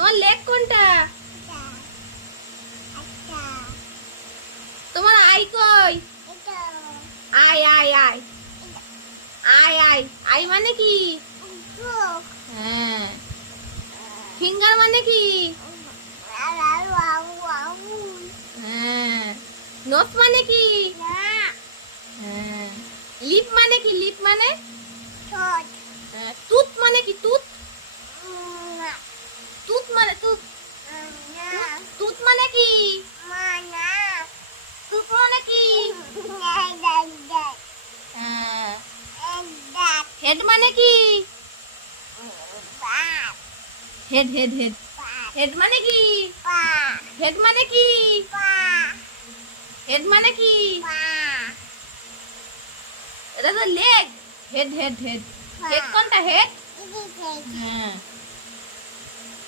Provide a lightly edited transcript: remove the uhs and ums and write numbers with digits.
তোমার লেগ কোনটা? তোমার আই কই? I I I I I I মানে কি? হ্যাঁ। ফিঙ্গার মানে কি? হ্যাঁ। নোজ মানে কি? হ্যাঁ। লিপ মানে কি? লিপ মানে টুথ মানে কি? টুথ টুথ মানে টুথ টুথ মানে কি? টুথ মানে কি? হ্যাঁ। হেড মানে কি? হেড হেড হেড হেড মানে কি? হেড মানে কি? হেড মানে কি? এটা তো leg. Head head head head কোনটা? হেড। হ্যাঁ।